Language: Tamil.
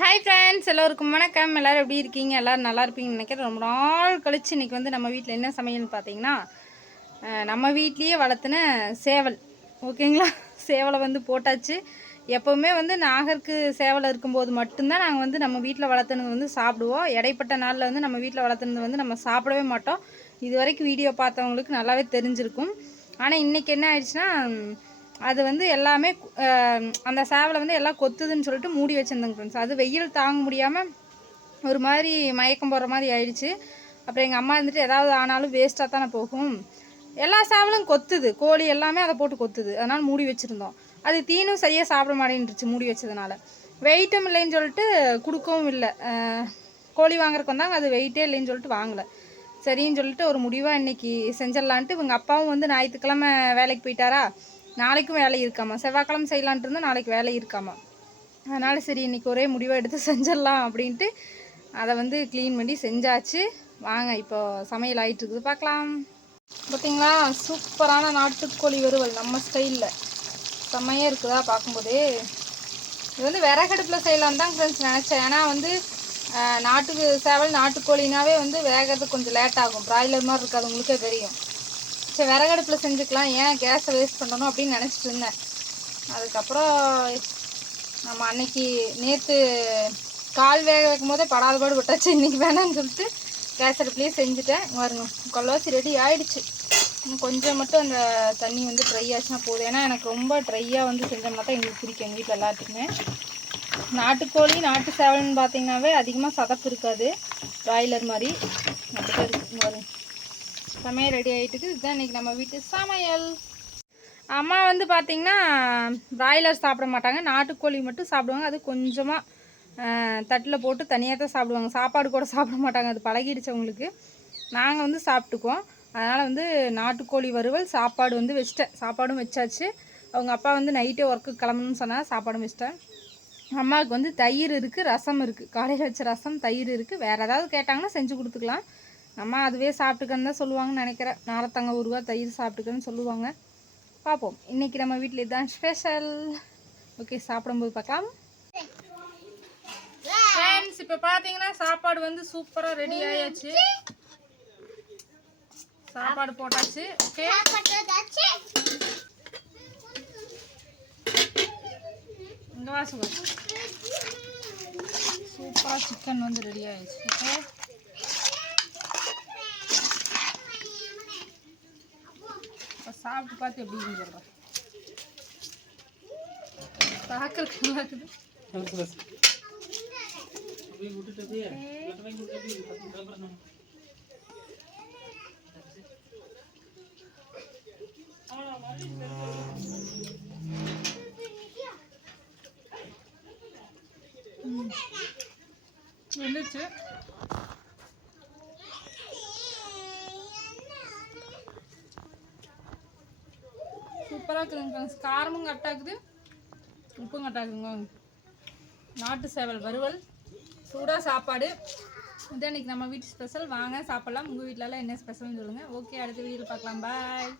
ஹாய் ஃப்ரெண்ட்ஸ், எல்லோருக்கும் வணக்கம். எல்லோரும் எப்படி இருக்கீங்க? எல்லோரும் நல்லா இருப்பீங்கன்னு நினைக்கிறேன். ரொம்ப நாள் கழிச்சு இன்றைக்கி வந்து நம்ம வீட்டில் என்ன சமையல்னு பார்த்தீங்கன்னா, நம்ம வீட்லேயே வளர்த்துன சேவல். ஓகேங்களா? சேவலை வந்து போட்டாச்சு. எப்போவுமே வந்து நாகருக்கு சேவல் இருக்கும்போது மட்டும்தான் நாங்கள் வந்து நம்ம வீட்டில் வளர்த்துனது வந்து சாப்பிடுவோம். இடைப்பட்ட நாளில் வந்து நம்ம வீட்டில் வளர்த்துனது வந்து நம்ம சாப்பிடவே மாட்டோம். இது வரைக்கும் வீடியோ பார்த்தவங்களுக்கு நல்லாவே தெரிஞ்சிருக்கும். ஆனால் இன்றைக்கி என்ன ஆயிடுச்சுன்னா, அது வந்து எல்லாமே அந்த சேவலை வந்து எல்லாம் கொத்துதுன்னு சொல்லிட்டு மூடி வச்சுருந்தேங்க ஃப்ரெண்ட்ஸ். அது வெயில் தாங்க முடியாமல் ஒரு மாதிரி மயக்கம் போடுற மாதிரி ஆயிடுச்சு. அப்புறம் எங்கள் அம்மா இருந்துட்டு எதாவது ஆனாலும் வேஸ்ட்டாக தானே போகும், எல்லா சேவலும் கொத்துது, கோழி எல்லாமே அதை போட்டு கொத்துது, அதனால் மூடி வச்சுருந்தோம். அது தீனும் சரியாக சாப்பிட மாட்டேன்ருச்சு மூடி வச்சதுனால. வெயிட்டும் இல்லைன்னு சொல்லிட்டு கொடுக்கவும் இல்லை. கோழி வாங்குறதுக்கு வந்தாங்க, அது வெயிட்டே இல்லைன்னு சொல்லிட்டு வாங்கலை. சரின்னு சொல்லிட்டு ஒரு முடிவாக இன்றைக்கி செஞ்சிடலான்ட்டு. இவங்க அப்பாவும் வந்து ஞாயிற்றுக்கிழமை வேலைக்கு போயிட்டாரா, நாளைக்கும் வேலை இருக்காமா. செவ்வாய்க்கிழமை செய்யலான்ட்டு இருந்தால் நாளைக்கு வேலை இருக்காமா. அதனால் சரி இன்றைக்கி ஒரே முடிவாக எடுத்து செஞ்சிடலாம் அப்படின்ட்டு அதை வந்து க்ளீன் பண்ணி செஞ்சாச்சு. வாங்க இப்போது சமையல் ஆகிட்டுருக்குது, பார்க்கலாம். பார்த்திங்களா, சூப்பரான நாட்டுக்கோழி வறுவல் நம்ம ஸ்டைலில் செம்மையாக இருக்குதா பார்க்கும்போது. இது வந்து விறகடுப்பில் செய்யலான்னு தான் ஃப்ரெண்ட்ஸ் நினச்சேன். ஏன்னா வந்து நாட்டுக்கு சேவல் நாட்டுக்கோழினாவே வந்து வேகிறது கொஞ்சம் லேட் ஆகும், ப்ராய்லர் மாதிரி இருக்காது, உங்களுக்கே தெரியும். சரி விறகடுப்பில் செஞ்சுக்கலாம், ஏன் கேஸை வேஸ்ட் பண்ணணும் அப்படின்னு நினச்சிட்டு இருந்தேன். அதுக்கப்புறம் நம்ம அன்னைக்கு நேற்று கால் வேக வைக்கும் போதே படாத பாடு விட்டாச்சு. இன்றைக்கி வேணான்னு சொல்லிட்டு கேஸ் அடுப்புலேயே செஞ்சுட்டேன். பாருங்க, முக்கால்வாசி ரெடி ஆகிடுச்சு. கொஞ்சம் மட்டும் அந்த தண்ணி வந்து ட்ரை ஆச்சுன்னா போதும். ஏன்னா எனக்கு ரொம்ப ட்ரையாக வந்து செஞ்சோம்னா தான் எங்களுக்கு பிடிக்கும், எங்கள் வீட்டில் எல்லாத்துக்குமே. நாட்டுக்கோழி நாட்டு சேவல்னு பார்த்திங்கனாவே அதிகமாக சதப்பு இருக்காது, ப்ராய்லர் மாதிரி அப்படியே இருக்குது. பாருங்க, சமையல் ரெடி ஆகிட்டுக்கு. இதுதான் இன்றைக்கி நம்ம வீட்டு சமையல். அம்மா வந்து பார்த்திங்கன்னா பிராய்லர் சாப்பிட மாட்டாங்க, நாட்டுக்கோழி மட்டும் சாப்பிடுவாங்க. அது கொஞ்சமாக தட்டில் போட்டு தனியாக தான் சாப்பிடுவாங்க, சாப்பாடு கூட சாப்பிட மாட்டாங்க. அது பழகிடுச்சு அவங்களுக்கு. நாங்கள் வந்து சாப்பிட்டுக்குவோம். அதனால் வந்து நாட்டுக்கோழி வறுவல் சாப்பாடு வந்து வச்சிட்டேன். சாப்பாடும் வச்சாச்சு. அவங்க அப்பா வந்து நைட்டே ஒர்க்குக்கு கிளம்பணும்னு சொன்னால் சாப்பாடும் வச்சிட்டேன். அம்மாவுக்கு வந்து தயிர் இருக்குது, ரசம் இருக்குது, காலையில் வச்ச ரசம் தயிர் இருக்குது. வேறு ஏதாவது கேட்டாங்கன்னா செஞ்சு கொடுத்துக்கலாம். அம்மா அதுவே சாப்பிட்டுக்கன்னு தான் சொல்லுவாங்கன்னு நினைக்கிறேன். நாரத்தங்க ஊறுவா தயிர் சாப்பிட்டுக்கன்னு சொல்லுவாங்க. பார்ப்போம். இன்றைக்கி நம்ம வீட்டில் இதுதான் ஸ்பெஷல். ஓகே, சாப்பிடும்போது பார்க்கலாம். ஃப்ரெண்ட்ஸ், இப்போ பார்த்தீங்கன்னா சாப்பாடு வந்து சூப்பராக ரெடி ஆயாச்சு. சாப்பாடு போட்டாச்சு. ஓகே, இங்கே வாசு சூப்பராக சிக்கன் வந்து ரெடி ஆயிடுச்சு. ஓகே, சாப்பிட்டு பார்த்து எப்படி சொல்கிறேன். பார்க்கறதுக்கு நல்லா இருக்குது. வந்துச்சு. சூப்பராக இருக்குதுங்க. காரமும் கரெக்டாகுது, உப்பும் கரெக்டாகுதுங்க. நாட்டு சேவல் வறுவல், சூடாக சாப்பாடு. இதான் இன்றைக்கி நம்ம வீட்டு ஸ்பெஷல். வாங்க சாப்பிட்லாம். உங்கள் வீட்டிலலாம் என்ன ஸ்பெஷல்னு சொல்லுங்கள். ஓகே, அடுத்த வீடியோவில் பார்க்கலாம். பாய்.